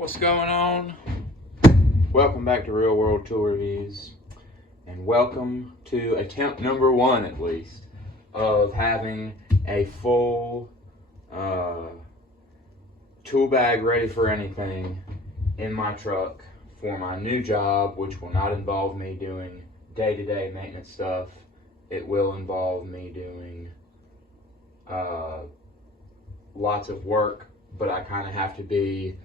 What's going on? Welcome back to Real World Tool Reviews, and welcome to attempt number one, at least, of having a full tool bag ready for anything in my truck for my new job, which will not involve me doing day-to-day maintenance stuff. It will involve me doing lots of work, but I kind of have to be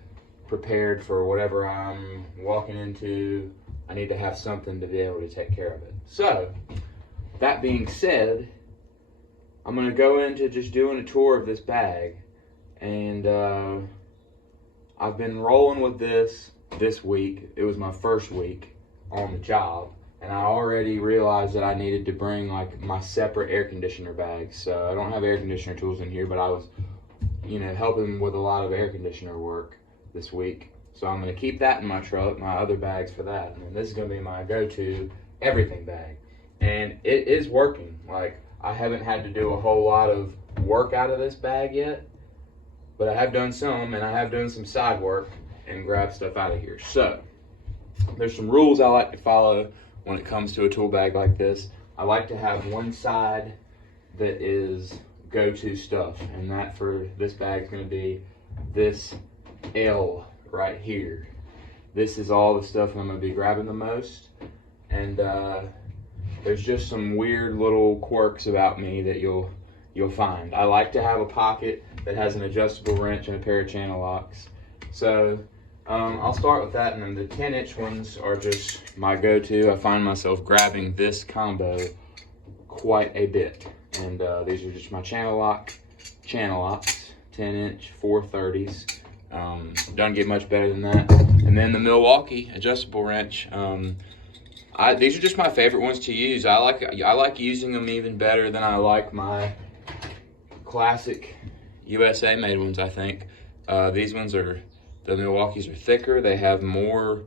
prepared for whatever I'm walking into. I need to have something to be able to take care of it. So, that being said, I'm going to go into just doing a tour of this bag, and I've been rolling with this week. It was my first week on the job, and I already realized that I needed to bring like my separate air conditioner bags. So I don't have air conditioner tools in here, but I was, helping with a lot of air conditioner work this week. So I'm going to keep that in my truck, my other bags for that. And then this is going to be my go-to everything bag. And it is working. Like, I haven't had to do a whole lot of work out of this bag yet, but I have done some, and I have done some side work and grabbed stuff out of here. So there's some rules I like to follow when it comes to a tool bag like this. I like to have one side that is go-to stuff, and that for this bag is going to be this L right here. This is all the stuff I'm going to be grabbing the most, and there's just some weird little quirks about me that you'll find. I like to have a pocket that has an adjustable wrench and a pair of channel locks. So I'll start with that, and then the 10-inch ones are just my go-to. I find myself grabbing this combo quite a bit, and these are just my channel locks, 10-inch 430s. Don't get much better than that. And then the Milwaukee adjustable wrench. These are just my favorite ones to use. I like using them even better than I like my classic USA made ones, I think. These ones the Milwaukees are thicker. They have more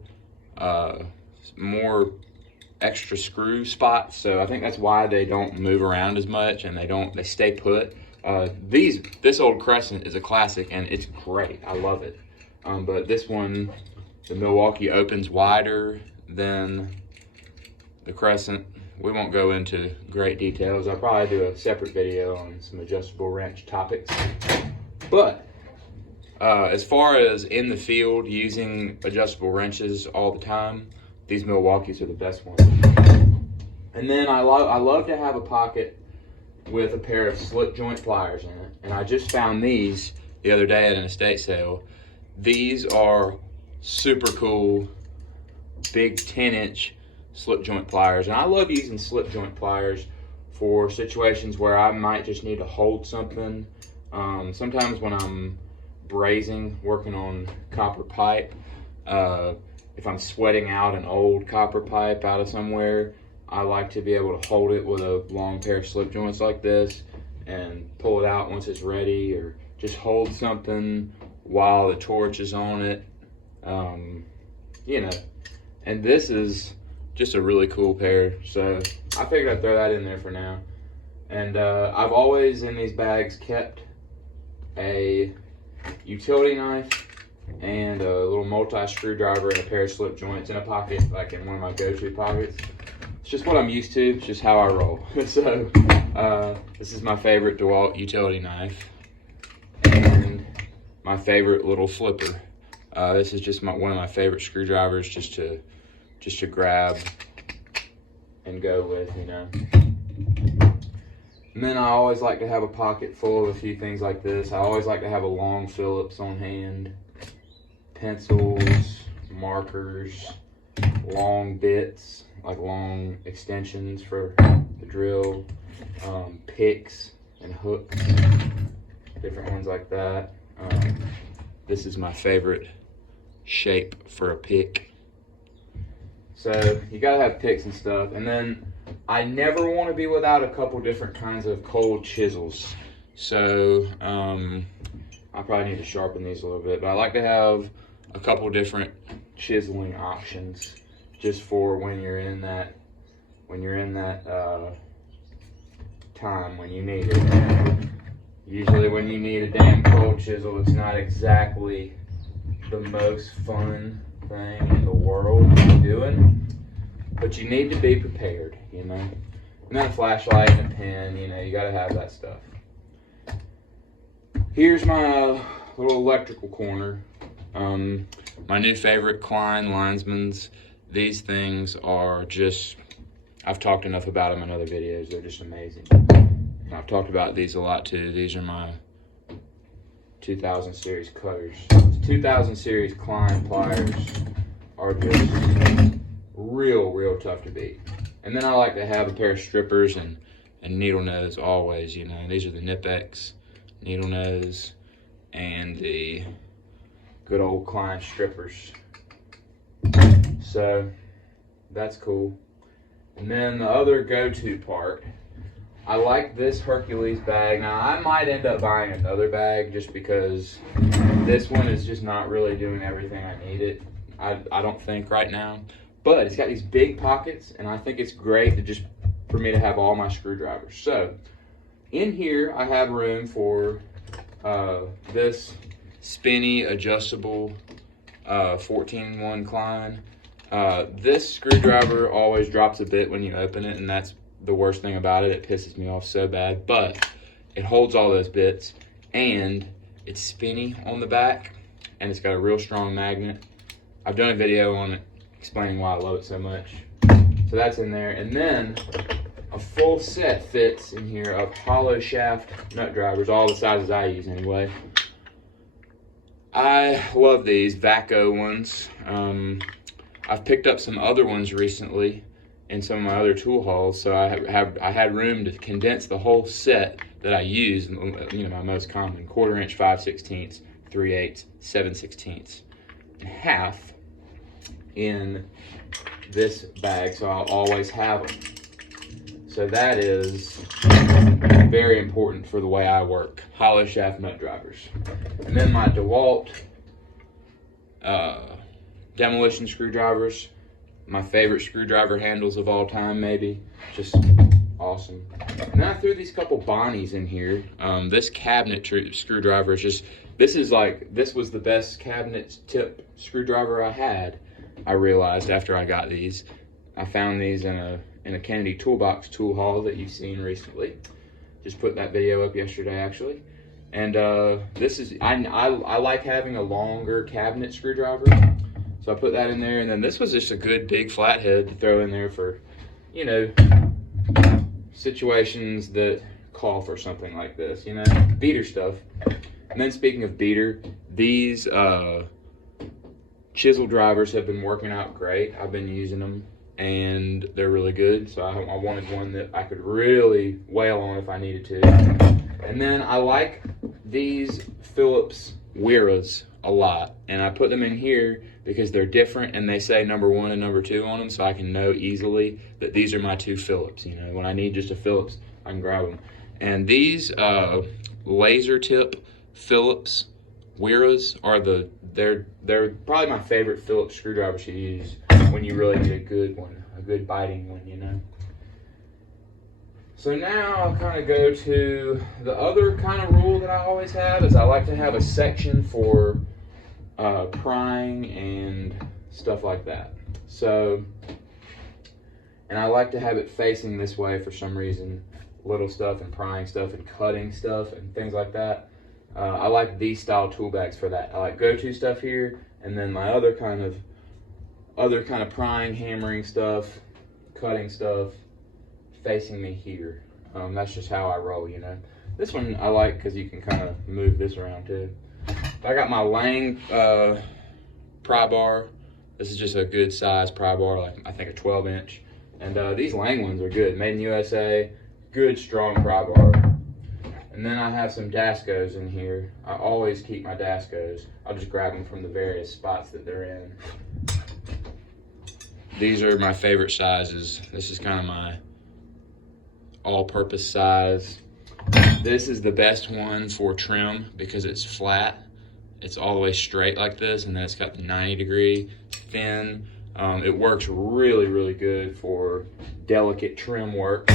extra screw spots, so I think that's why they don't move around as much, and they stay put. This old Crescent is a classic, and it's great. I love it. But this one, the Milwaukee, opens wider than the Crescent. We won't go into great details. I'll probably do a separate video on some adjustable wrench topics. But as far as in the field using adjustable wrenches all the time, these Milwaukees are the best ones. And then I love to have a pocket with a pair of slip joint pliers in it. And I just found these the other day at an estate sale. These are super cool, big 10-inch slip joint pliers. And I love using slip joint pliers for situations where I might just need to hold something. Sometimes when I'm brazing, working on copper pipe, if I'm sweating out an old copper pipe out of somewhere, I like to be able to hold it with a long pair of slip joints like this and pull it out once it's ready, or just hold something while the torch is on it. And this is just a really cool pair, so I figured I'd throw that in there for now. And I've always in these bags kept a utility knife and a little multi-screwdriver and a pair of slip joints in a pocket, like in one of my go-to pockets. It's just what I'm used to. It's just how I roll. So this is my favorite DeWalt utility knife and my favorite little flipper. This is just one of my favorite screwdrivers just to grab and go with, And then I always like to have a pocket full of a few things like this. I always like to have a long Phillips on hand, pencils, markers, long bits, like long extensions for the drill, picks and hooks, different ones like that. This is my favorite shape for a pick. So you gotta have picks and stuff. And then I never want to be without a couple different kinds of cold chisels. So I probably need to sharpen these a little bit, but I like to have a couple different chiseling options just for when you're in that time when you need it. Usually when you need a damn cold chisel, it's not exactly the most fun thing in the world to be doing, but you need to be prepared, you know. And then a flashlight and a pen, you know, you gotta have that stuff. Here's my little electrical corner. My new favorite, Klein Linesman's. These things are just, I've talked enough about them in other videos. They're just amazing. And I've talked about these a lot too. These are my 2000 series cutters. 2000 series Klein pliers are just real tough to beat. And then I like to have a pair of strippers and needle nose always, you know. And these are the Knipex needle nose and the good old Klein strippers. So that's cool. And then the other go-to part, I like this Hercules bag. Now I might end up buying another bag just because this one is just not really doing everything I need it. I don't think right now. But it's got these big pockets, and I think it's great to just for me to have all my screwdrivers. So in here I have room for this spinny adjustable 14-1 Klein. This screwdriver always drops a bit when you open it, and that's the worst thing about it. It pisses me off so bad, but it holds all those bits, and it's spinny on the back, and it's got a real strong magnet. I've done a video on it explaining why I love it so much. So that's in there, and then a full set fits in here of hollow shaft nut drivers, all the sizes I use anyway. I love these VACO ones. I've picked up some other ones recently in some of my other tool hauls, so I had room to condense the whole set that I use. You know, my most common 1/4 inch 5/16, 3/8, 7/16, and half in this bag, so I'll always have them. So that is very important for the way I work. Hollow shaft nut drivers. And then my DeWalt demolition screwdrivers. My favorite screwdriver handles of all time, maybe. Just awesome. And then I threw these couple Bonnies in here. This cabinet screwdriver is just, this was the best cabinet tip screwdriver I had. I realized after I got these. I found these in a Kennedy Toolbox tool haul that you've seen recently. Just put that video up yesterday, actually. And this is, I like having a longer cabinet screwdriver. So I put that in there, and then this was just a good big flathead to throw in there for, you know, situations that call for something like this, you know, beater stuff. And then speaking of beater, these chisel drivers have been working out great. I've been using them, and they're really good. So I wanted one that I could really wail on if I needed to. And then I like these Phillips Weras a lot, and I put them in here because they're different, and they say number 1 and number 2 on them, so I can know easily that these are my 2 Phillips. You know, when I need just a Phillips, I can grab them. And these laser tip Phillips Weras are they're probably my favorite Phillips screwdrivers to use when you really need a good one, a good biting one, you know. So now I'll kind of go to the other kind of rule that I always have is I like to have a section for prying and stuff like that. So, and I like to have it facing this way for some reason, little stuff and prying stuff and cutting stuff and things like that. I like these style tool bags for that. I like go-to stuff here, and then my other kind of prying, hammering stuff, cutting stuff, facing me here. That's just how I roll, you know. This one I like because you can kind of move this around too. I got my Lang pry bar. This is just a good size pry bar, like I think a 12-inch. And these Lang ones are good, made in USA, good strong pry bar. And then I have some Dascos in here. I always keep my Dascos. I'll just grab them from the various spots that they're in. These are my favorite sizes. This is kind of my all-purpose size. This is the best one for trim because it's flat. It's all the way straight like this, and then it's got the 90-degree thin. It works really, really good for delicate trim work.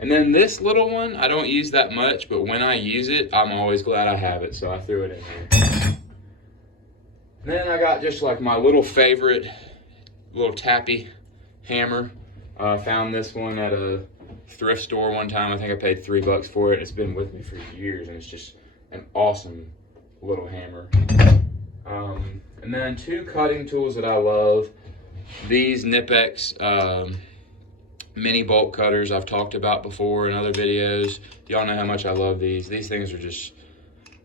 And then this little one, I don't use that much, but when I use it, I'm always glad I have it, so I threw it in here. And then I got just like my little favorite little tappy hammer. Found this one at a thrift store one time. I think I paid $3 for it. It's been with me for years, and it's just an awesome little hammer. And then two cutting tools that I love. These Knipex mini bolt cutters I've talked about before in other videos. Y'all know how much I love these. These things are just,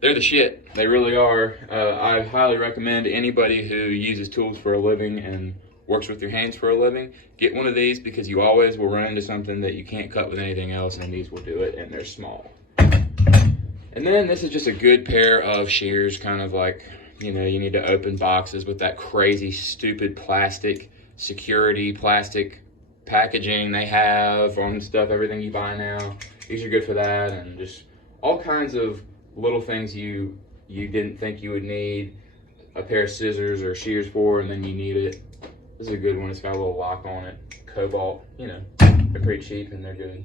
they're the shit. They really are. I highly recommend anybody who uses tools for a living and works with your hands for a living, get one of these, because you always will run into something that you can't cut with anything else, and these will do it, and they're small. And then this is just a good pair of shears, kind of like, you know, you need to open boxes with that crazy, stupid plastic plastic packaging they have on stuff, everything you buy now. These are good for that, and just all kinds of little things you didn't think you would need a pair of scissors or shears for, and then you need it. This is a good one. It's got a little lock on it. Cobalt, you know, they're pretty cheap and they're good.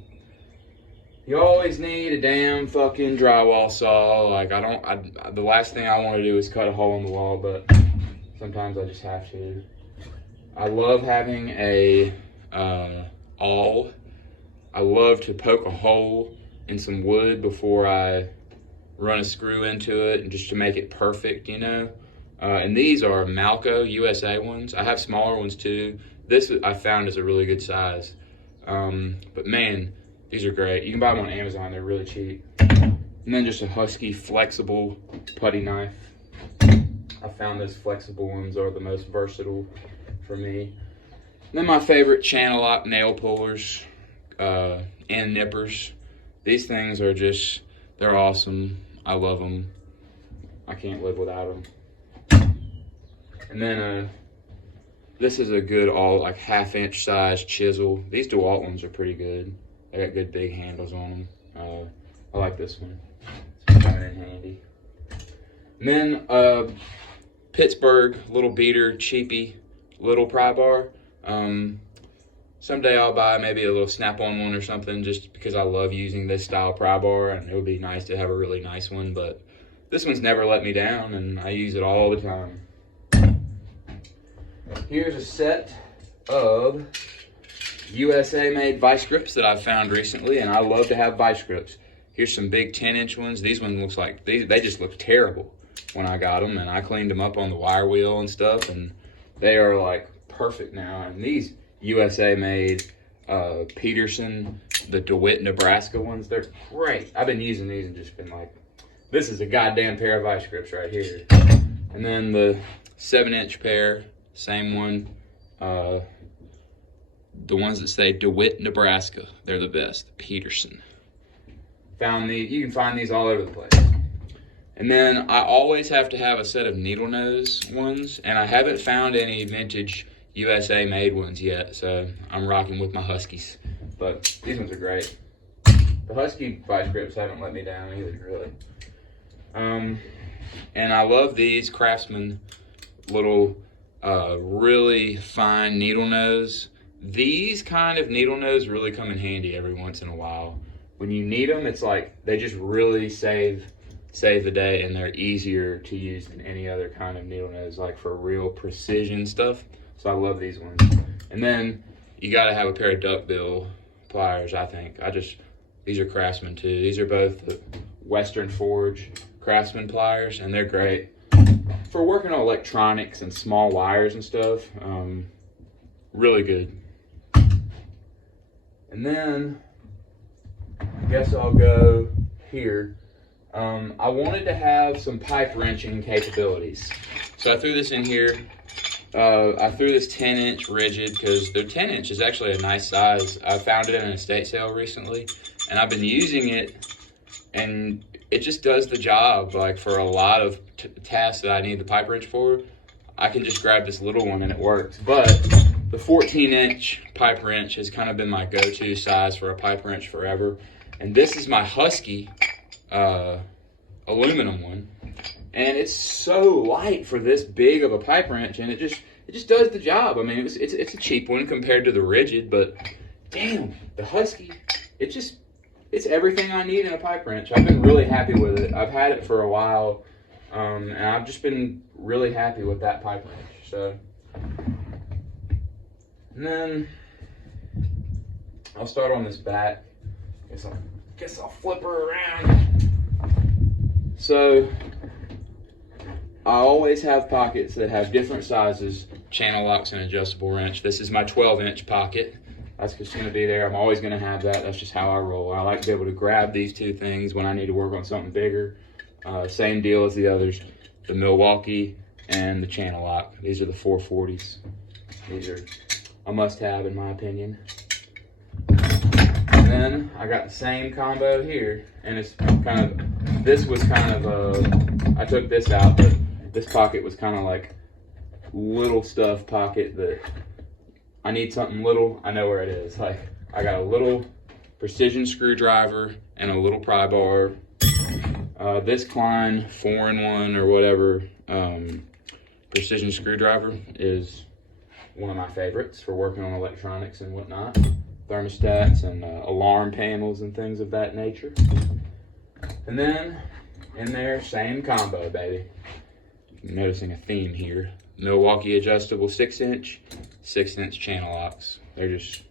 You always need a damn fucking drywall saw. Like, the last thing I want to do is cut a hole in the wall, but sometimes I just have to. I love having a awl. I love to poke a hole in some wood before I run a screw into it, and just to make it perfect, you know. And these are Malco USA ones. I have smaller ones too. This I found is a really good size. But man, these are great. You can buy them on Amazon. They're really cheap. And then just a Husky flexible putty knife. I found those flexible ones are the most versatile for me. And then my favorite channel lock nail pullers and nippers. These things are just, they're awesome. I love them. I can't live without them. And then this is a good like 1/2-inch size chisel. These DeWalt ones are pretty good. They got good big handles on them. I like this one. It's coming in handy. And then Pittsburgh little beater, cheapy little pry bar. Someday I'll buy maybe a little Snap-on one or something, just because I love using this style pry bar, and it would be nice to have a really nice one, but this one's never let me down, and I use it all the time. Here's a set of USA-made vice grips that I've found recently, and I love to have vice grips. Here's some big 10-inch ones. These ones looks like, they just look terrible when I got them, and I cleaned them up on the wire wheel and stuff, and they are like perfect now. And these USA-made Peterson, the DeWitt, Nebraska ones, they're great. I've been using these and just been like, this is a goddamn pair of vice grips right here. And then the 7-inch pair, same one. The ones that say DeWitt, Nebraska, they're the best. Peterson. Found these, you can find these all over the place. And then I always have to have a set of needle nose ones, and I haven't found any vintage USA made ones yet, so I'm rocking with my Huskies. But these ones are great. The Husky vice grips haven't let me down either, really. And I love these Craftsman little really fine needle nose. These kind of needle nose really come in handy every once in a while. When you need them, it's like they just really save the day, and they're easier to use than any other kind of needle nose, like for real precision stuff. So I love these ones. And then you got to have a pair of duckbill pliers, I think. These are Craftsman too. These are both the Western Forge Craftsman pliers, and they're great for working on electronics and small wires and stuff. Really good. And then I guess I'll go here. I wanted to have some pipe wrenching capabilities, so I threw this in here. I threw this 10-inch rigid because the 10-inch is actually a nice size. I found it in an estate sale recently, and I've been using it, and it just does the job. Like for a lot of tasks that I need the pipe wrench for, I can just grab this little one and it works. But the 14-inch pipe wrench has kind of been my go-to size for a pipe wrench forever. And this is my Husky aluminum one. And it's so light for this big of a pipe wrench, and it just does the job. I mean, it's a cheap one compared to the rigid, but damn, the Husky, it's everything I need in a pipe wrench. I've been really happy with it. I've had it for a while, And I've just been really happy with that pipe wrench. So, and then I'll start on this back. Guess I'll flip her around. So I always have pockets that have different sizes, channel locks and adjustable wrench. This is my 12-inch pocket. That's just gonna be there. I'm always gonna have that. That's just how I roll. I like to be able to grab these two things when I need to work on something bigger. Same deal as the others, the Milwaukee and the channel lock. These are the 440s. These are a must-have in my opinion. And then I got the same combo here, and it's kind of, this was kind of I took this out, but this pocket was kind of like little stuff pocket that I need something little, I know where it is. Like, I got a little precision screwdriver and a little pry bar. This Klein 4-in-1 or whatever precision screwdriver is one of my favorites for working on electronics and whatnot. Thermostats and alarm panels and things of that nature. And then in there, same combo, baby. I'm noticing a theme here. Milwaukee adjustable 6-inch, 6-inch channel locks. They're just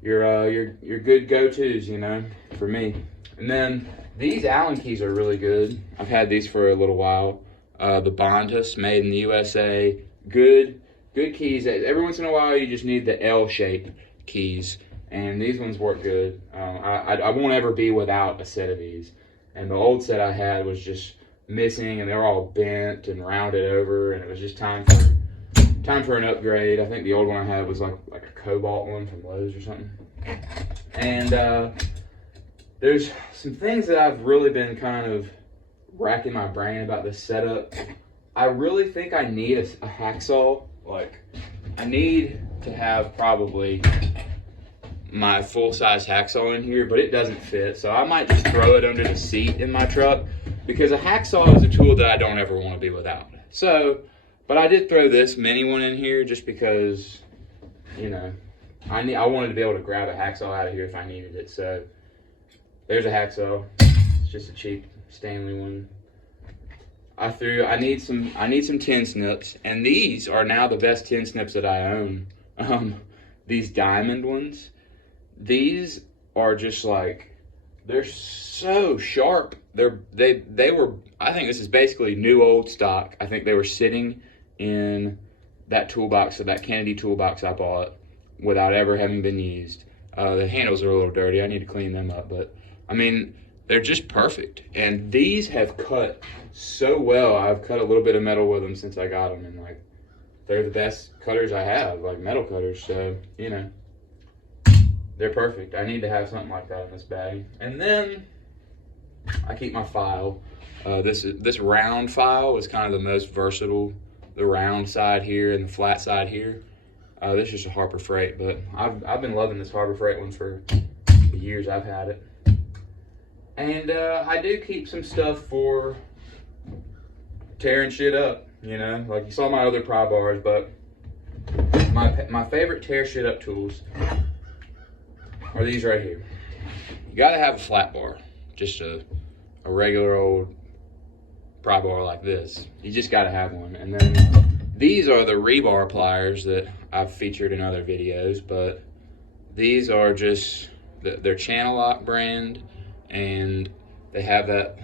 your good go-tos, you know, for me. And then these Allen keys are really good. I've had these for a little while. The Bondhus, made in the USA. Good keys. Every once in a while, you just need the L-shaped keys, and these ones work good. I won't ever be without a set of these. And the old set I had was just missing, and they were all bent and rounded over, and it was just time for an upgrade. I think the old one I had was like a Cobalt one from Lowe's or something. And there's some things that I've really been kind of racking my brain about this setup. I really think I need a hacksaw. Like, I need to have probably my full-size hacksaw in here, but it doesn't fit, so I might just throw it under the seat in my truck, because a hacksaw is a tool that I don't ever want to be without. So, but I did throw this mini one in here just because, you know, I wanted to be able to grab a hacksaw out of here if I needed it. So there's a hacksaw. It's just a cheap Stanley one. I need some tin snips, and these are now the best tin snips that I own. These diamond ones, these are just like, they're so sharp. They were, I think this is basically new old stock. I think they were sitting in that toolbox, so that Kennedy toolbox I bought, without ever having been used. The handles are a little dirty. I need to clean them up, but I mean, they're just perfect. And these have cut so well. I've cut a little bit of metal with them since I got them, and like, they're the best cutters I have, like metal cutters. So, you know, they're perfect. I need to have something like that in this bag. And then I keep my file. This round file is kind of the most versatile. The round side here and the flat side here. This is just a Harbor Freight, but I've been loving this Harbor Freight one for the years I've had it. And I do keep some stuff for tearing shit up, you know, like you saw my other pry bars, but my favorite tear shit up tools are these right here. You gotta have a flat bar, just a regular old pry bar like this. You just gotta have one. And then these are the rebar pliers that I've featured in other videos, but these are just, they're Channel Lock brand, and they have that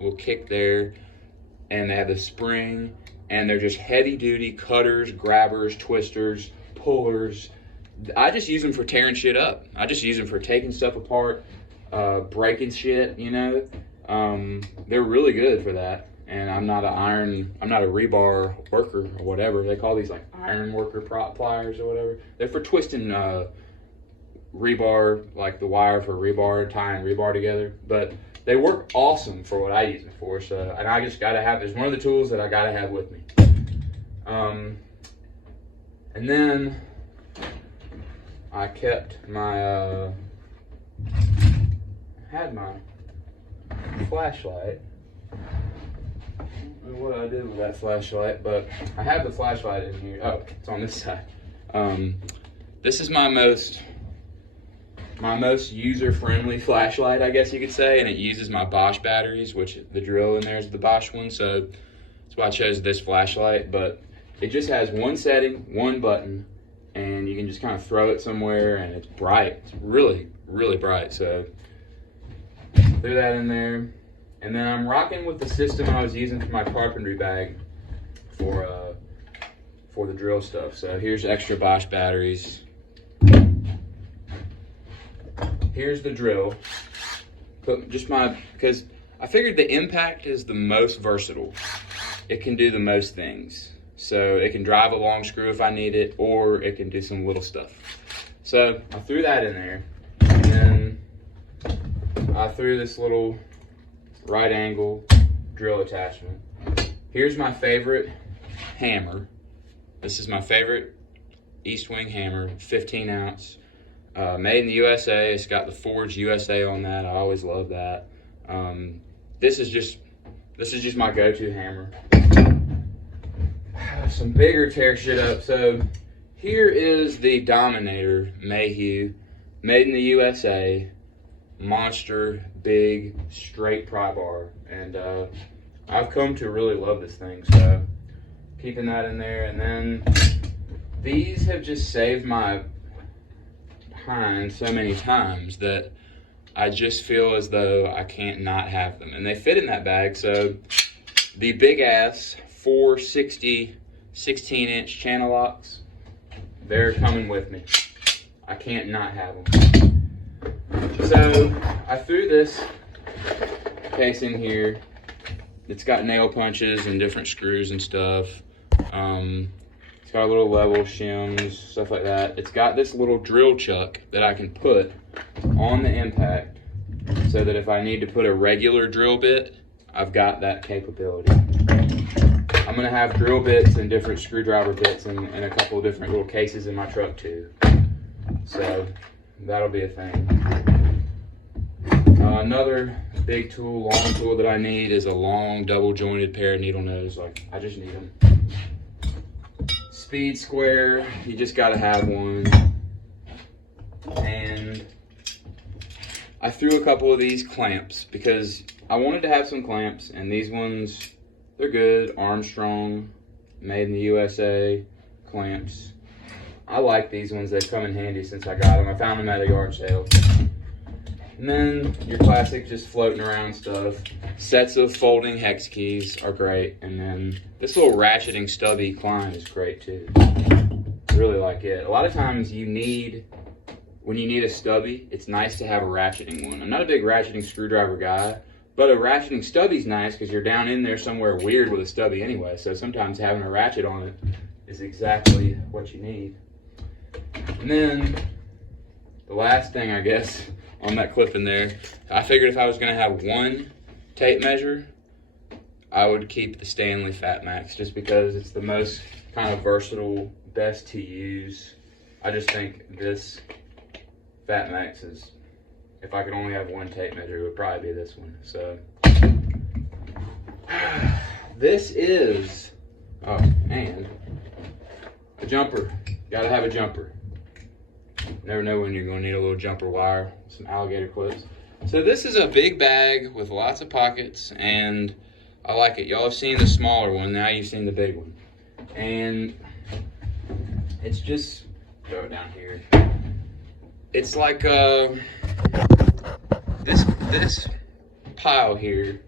little kick there, and they have the spring, and they're just heavy duty cutters, grabbers, twisters, pullers. I just use them for tearing shit up. I just use them for taking stuff apart, breaking shit, you know. They're really good for that. And I'm not a rebar worker or whatever. They call these like iron worker pliers or whatever. They're for twisting rebar, like the wire for rebar, tying rebar together. But they work awesome for what I use them for. So, and I just gotta have, it's one of the tools that I gotta have with me. And then I kept my, had my flashlight. I don't know what I did with that flashlight, but I have the flashlight in here. Oh, it's on this side. This is my most my most user-friendly flashlight, I guess you could say, and it uses my Bosch batteries, which the drill in there is the Bosch one, so that's why I chose this flashlight. But it just has one setting, one button, and you can just kind of throw it somewhere, and it's bright. It's really, really bright, so threw that in there. And then I'm rocking with the system I was using for my carpentry bag for the drill stuff. So here's extra Bosch batteries. Here's the drill. Because I figured the Impact is the most versatile. It can do the most things. So it can drive a long screw if I need it, or it can do some little stuff. So I threw that in there, and then I threw this little right angle drill attachment. Here's my favorite hammer. This is my favorite East Wing hammer, 15 ounce. Made in the USA. It's got the Forge USA on that. I always love that. This is just my go-to hammer. Some bigger tear shit up. So here is the Dominator Mayhew, made in the USA, monster, big, straight pry bar, and I've come to really love this thing. So keeping that in there, and then these have just saved my behind so many times that I just feel as though I can't not have them, and they fit in that bag. So the big ass 460 16-inch channel locks, they're coming with me. I can't not have them. So I threw this case in here. It's got nail punches and different screws and stuff. It's got a little level, shims, stuff like that. It's got this little drill chuck that I can put on the Impact so that if I need to put a regular drill bit, I've got that capability. I'm gonna have drill bits and different screwdriver bits and a couple of different little cases in my truck too. So that'll be a thing. Another big tool, long tool that I need is a long double jointed pair of needle nose. Like, I just need them. Speed square, you just gotta have one. And I threw a couple of these clamps because I wanted to have some clamps, and these ones, they're good. Armstrong, made in the USA clamps. I like these ones. They've come in handy since I got them. I found them at a yard sale. And then your classic just floating around stuff. Sets of folding hex keys are great. And then this little ratcheting stubby Klein is great too. I really like it. A lot of times when you need a stubby, it's nice to have a ratcheting one. I'm not a big ratcheting screwdriver guy, but a ratcheting stubby's nice because you're down in there somewhere weird with a stubby anyway. So sometimes having a ratchet on it is exactly what you need. And then the last thing, I guess, on that clip in there, I figured if I was going to have one tape measure, I would keep the Stanley Fat Max just because it's the most kind of versatile, best to use. I just think this Fat Max is, if I could only have one tape measure, it would probably be this one. So this is, oh, and a jumper. Gotta have a jumper. Never know when you're gonna need a little jumper wire, some alligator clips. So this is a big bag with lots of pockets, and I like it. Y'all have seen the smaller one, now you've seen the big one. And it's just, throw it down here. It's like this pile here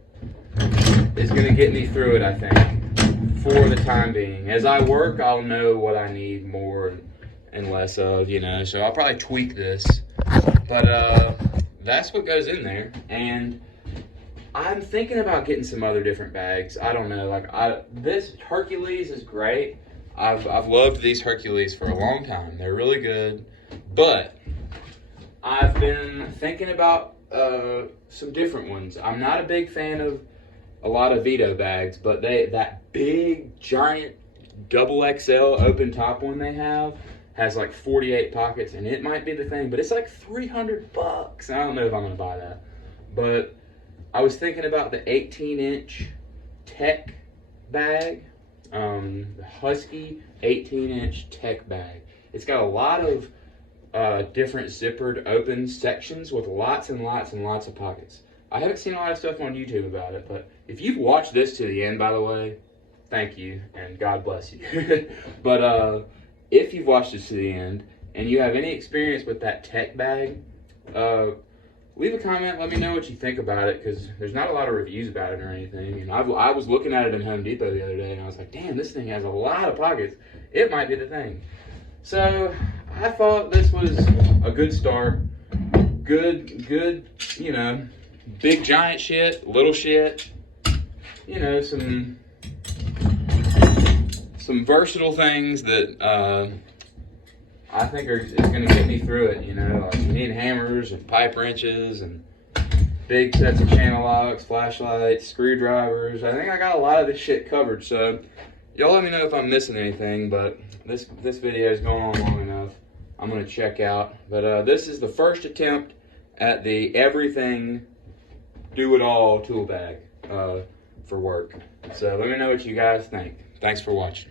is gonna get me through it, I think, for the time being. As I work, I'll know what I need more and less of, you know, so I'll probably tweak this. But that's what goes in there. And I'm thinking about getting some other different bags. I don't know, like this Hercules is great. I've loved these Hercules for a long time. They're really good. But I've been thinking about some different ones. I'm not a big fan of a lot of Vito bags, but that big giant double XL open top one they have has like 48 pockets, and it might be the thing, but it's like $300. I don't know if I'm gonna buy that. But I was thinking about the 18-inch Tech bag, the Husky 18-inch Tech bag. It's got a lot of different zippered open sections with lots and lots and lots of pockets. I haven't seen a lot of stuff on YouTube about it, but if you've watched this to the end, by the way, thank you and God bless you. But if you've watched this to the end and you have any experience with that tech bag, leave a comment. Let me know what you think about it, because there's not a lot of reviews about it or anything. And I was looking at it in Home Depot the other day, and I was like, damn, this thing has a lot of pockets. It might be the thing. So I thought this was a good start. Good, you know, big giant shit, little shit. You know, some versatile things that I think is going to get me through it, you know. Like you need hammers and pipe wrenches and big sets of channel locks, flashlights, screwdrivers. I think I got a lot of this shit covered. So y'all let me know if I'm missing anything, but this video is going on long enough. I'm going to check out. But this is the first attempt at the everything, do-it-all tool bag for work. So let me know what you guys think. Thanks for watching.